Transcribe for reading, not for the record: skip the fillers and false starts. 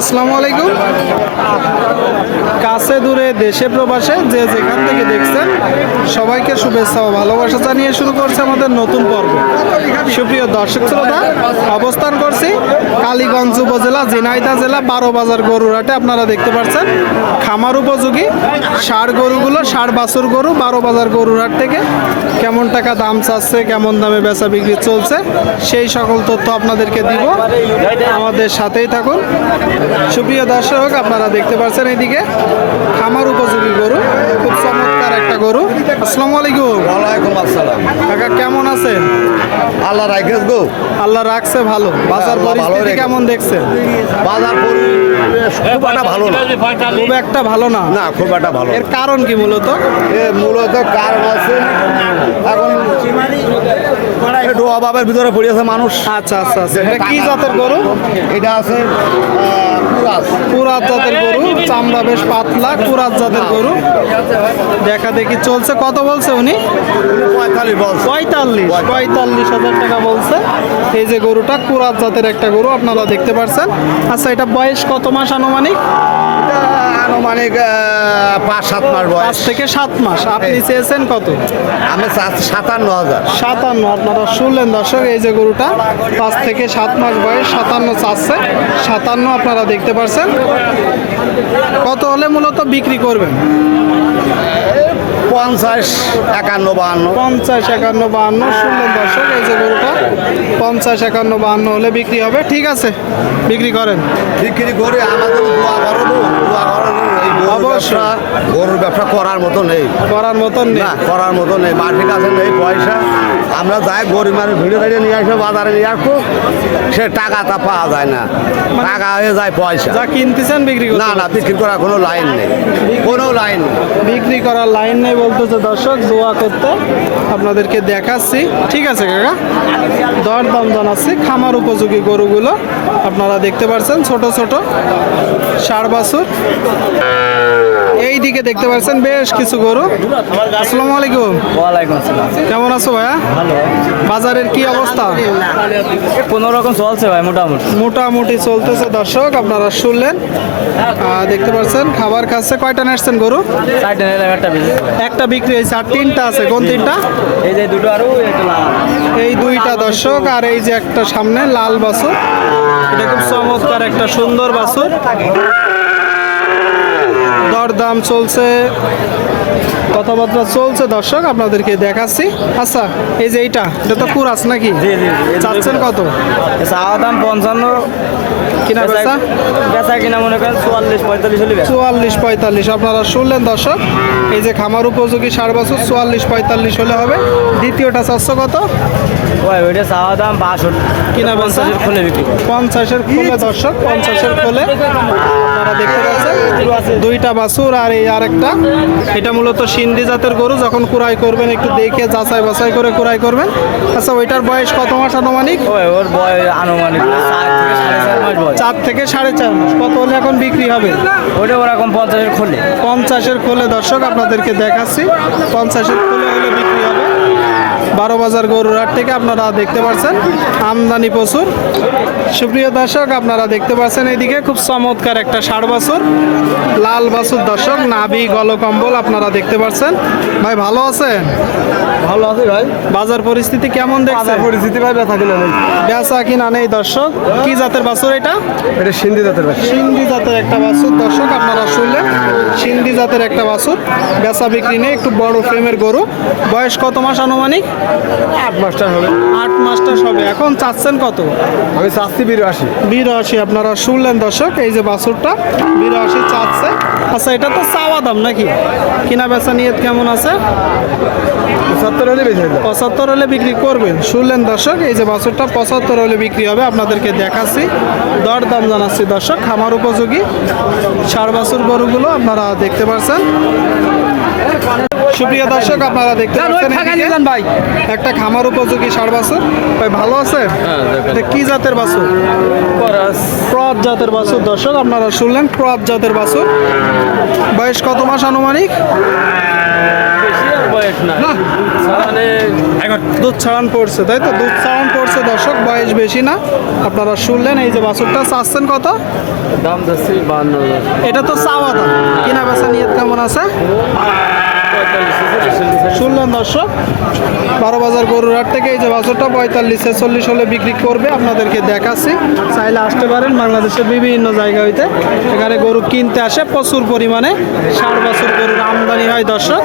আসসালামু আলাইকুম। কাছে দূরে দেশে প্রবাসে যে যেখান থেকে দেখছেন সবাইকে শুভেচ্ছা ও ভালোবাসা জানিয়ে শুরু করছে আমাদের নতুন পর্ব। সুপ্রিয় দর্শক শ্রোতা, অবস্থান করছি কালীগঞ্জ উপজেলা ঝিনাইদহ জেলা 12 বাজার গরুর হাটে। আপনারা দেখতে পাচ্ছেন খামার উপযোগী ষাঁড় গরুগুলো, ষাঁড় বাছুর গরু 12 বাজার গরুর হাট থেকে কেমন টাকা দাম চাচ্ছে, কেমন দামে বেচা বিক্রি চলছে, সেই সকল তথ্য আপনাদেরকে দিব। আমাদের সাথেই থাকুন। সুপ্রিয় দর্শক, আপনারা দেখতে পাচ্ছেন এইদিকে খামার উপযোগী গরু, খুব চমৎকার একটা গরু। আসসালামু আলাইকুম। ওয়ালাইকুম আসসালাম। কাকা কেমন আছেন? আল্লাহ রাখেস গো। আল্লাহ রাখছে ভালো। বাজার পরিস্থিতি কেমন দেখছেন? বাজার পরিবেশ খুব একটা ভালো না। খুব একটা ভালো না? না, খুব একটা ভালো। এর কারণ কি মূলত? মূলত কারণ আছে এখন একটু অভাবের ভিতরে পড়েছে মানুষ। আচ্ছা আচ্ছা আচ্ছা। এটা কি জাতের গরু? এটা আছে কুরাত জাতের গরু, চামড়া বেশ পাতলা, কুরাত জাতের গরু। দেখা দেখি চলছে। কত বলছে উনি? 45,000 টাকা বলছে। এই যে গরুটা কুরাত জাতের একটা গরু, আপনারা দেখতে পাচ্ছেন। আচ্ছা, এটা বয়স কত মাস আনুমানিক? আনুমানিক 5-7 মাস বয়স। 5 থেকে 7 মাস। আপনি চেয়েছেন কত? আমি 57,000। 57। আপনারা শুনলেন দর্শক, এই যে গরুটা 5 থেকে 7 মাস বয়স, 57 চাচ্ছে। 57 আপনারা দেখতে পাচ্ছেন। কত হলে মূলত বিক্রি করবেন? 50, 51, 52। 50, 51, 52 শুনলেন দর্শক, এই যে গরুটা 50, 51, 52 হলে বিক্রি হবে। ঠিক আছে, বিক্রি করেন। বিক্রি করে আমাদের দোয়া করো, দোয়া করো। এই গরুর ব্যবসা করার মতো নেই, করার মতন নেই। না, করার মতো নেই। মাটির কাছে নেই পয়সা। আমরা যাই গরিব মানুষ ভিড়ে দাঁড়িয়ে নিয়ে আসবো, বাজারে নিয়ে আসবো, সে টাকা তা পাওয়া যায় না। টাকা হয়ে যায় পয়সা। যা কিনতেছেন বিক্রি করতে? না না, বিক্রি করার কোনো লাইন নেই, কোনো লাইন নেই। বিক্রি করার লাইন নেই বলতেছে দর্শক। দোয়া করতে আপনাদেরকে দেখাচ্ছি। ঠিক আছে কাকা, দরদাম জানাচ্ছি। খামার উপযোগী গরুগুলো আপনারা দেখতে পাচ্ছেন, ছোট ছোট ষাঁড় বাছুর। এই দিকে দেখতে পাচ্ছেন বেশ কিছু গরু। আসসালামু আলাইকুম। ওয়ালাইকুম আসসালাম। কেমন আছো ভাইয়া? ভালো। বাজারের কি অবস্থা? কোনো রকম চলছে ভাই, মোটামুটি মোটামুটি চলতেছে দর্শক, আপনারা শুনলেন। দেখতে পাচ্ছেন খাবার খাচ্ছে। কয়টা নেসছেন গরু? 4টা নিলাম, একটা বেশি। একটা বিক্রি হয়েছে, আর 3টা আছে। কোন 3টা? এই যে দুটো আরো একটা লাল। এই 2টা দর্শক, আর এই যে একটা সামনে লাল বাছুর। এটা খুব চমৎকার একটা সুন্দর বাছুর। দরদাম চলছে, কথাবার্তা চলছে দর্শক, আপনাদেরকে দেখাচ্ছি। আচ্ছা, এই যে এটা তো কুরাস নাকি? জি জি। চাচ্ছেন কত? চাওয়া দাম 55, কিনা বেচা? বেচা কিনা মনে করেন 44-45 হলে বেচা। 44-45 আপনারা শুনলেন দর্শক। এই যে খামার উপযোগী ষাঁড় বাছুর 44-45 হলে হবে। দ্বিতীয়টা চারশো কত? ওইটা চাওয়া দাম 62, কিনা বেচা? 50 খুলে বিক্রি করে। 50-এর খোলে দর্শক, 50-এর খোলে আপনারা দেখতে পাচ্ছেন। 2টা বাছুর আর এই আরেকটা। এটা মূলত সিন্ধি জাতের গরু। যখন কুড়াই করবেন একটু দেখে যাচাই বাছাই করে কুড়াই করবেন। আচ্ছা, ওইটার বয়স কত মাস আনুমানিক? ওর বয়স আনুমানিক 4 থেকে 4.5 মাস বয়স। 4 থেকে 4.5 মাস। কত হলে এখন বিক্রি হবে? ওটা ওরকম 50 খুলে। 50-এর খোলে দর্শক, আপনাদেরকে দেখাচ্ছি। 50-এর খোলে হলে বিক্রি হবে। 12 বাজার গরুর হাট থেকে আপনারা দেখতে পাচ্ছেন আমদানি প্রচুর। সুপ্রিয় দর্শক, আপনারা দেখতে পাচ্ছেন এইদিকে খুব চমৎকার একটা ষাঁড় বাছুর, লাল বাছুর দর্শক, নাভি গলকম্বল আপনারা দেখতে পাচ্ছেন। ভাই ভালো আছেন? ভালো আছে ভাই। বাজার পরিস্থিতি কেমন দেখছেন? পরিস্থিতি ভাই ব্যথা কিনা নেই। বেচা কিনা নেই দর্শক। কি জাতের বাছুর এটা? এটা সিন্ধি জাতের ভাই। সিন্ধি জাতের একটা বাছুর দর্শক, আপনারা শুনলেন। সিন্ধি জাতের একটা বাছুর, বেচা বিক্রি নেই। একটু বড় ফ্রেমের গরু। বয়স কত মাস আনুমানিক? 8 মাসটা হবে। 8 মাসটা হবে। এখন চাচ্ছেন কত? আমি চাচ্ছি 82। 82 আপনারা শুনলেন দর্শক। এই যে বাছুরটা 82 চাচ্ছে। আচ্ছা, এটা তো চাওয়া দাম নাকি? কিনা বেচা নিয়ত কেমন আছে? 70 হলে বেশি হবে। 75 হলে বিক্রি করবেন। শুনলেন দর্শক, এই যে বাছুরটা 75 হলে বিক্রি হবে। আপনাদেরকে দেখাচ্ছি, দরদাম জানাচ্ছি দর্শক। খামার উপযোগী ষাঁড় বাছুর গরুগুলো আপনারা দেখতে পাচ্ছেন। সুপ্রিয় দর্শক, আপনারা দেখতে পাচ্ছেন এদিকে ভাই একটা খামার উপযোগী ষাঁড় বাছুর। ভাই ভালো আছে? এটা কি জাতের বাছুর? ক্রস জাতের বাছুর দর্শক, আপনারা শুনলেন। ক্রস জাতের বাছুর। বয়স কত মাস আনুমানিক? বয়স না মানে দুধ ছাড়ান পড়ছে, তাই তো? দুধ ছাড়ান পড়ছে দর্শক, বয়স বেশি না। আপনারা শুনলেন এই যে বাছুরটা চাচ্ছেন কত? দাম যাচ্ছে 52,000 এটা তো চাওয়া দাম, কিনা বেচা নিয়ত কেমন আছে? শুনলেন দর্শক, 12 বাজার গরুর হাট থেকে এই যে বাছুরটা 45-46 হলে বিক্রি করবে। আপনাদেরকে দেখাচ্ছি, চাইলে আসতে পারেন। বাংলাদেশের বিভিন্ন জায়গা হইতে এখানে গরু কিনতে আসে প্রচুর পরিমাণে। 60 বছর গরুর আমদানি হয় দর্শক।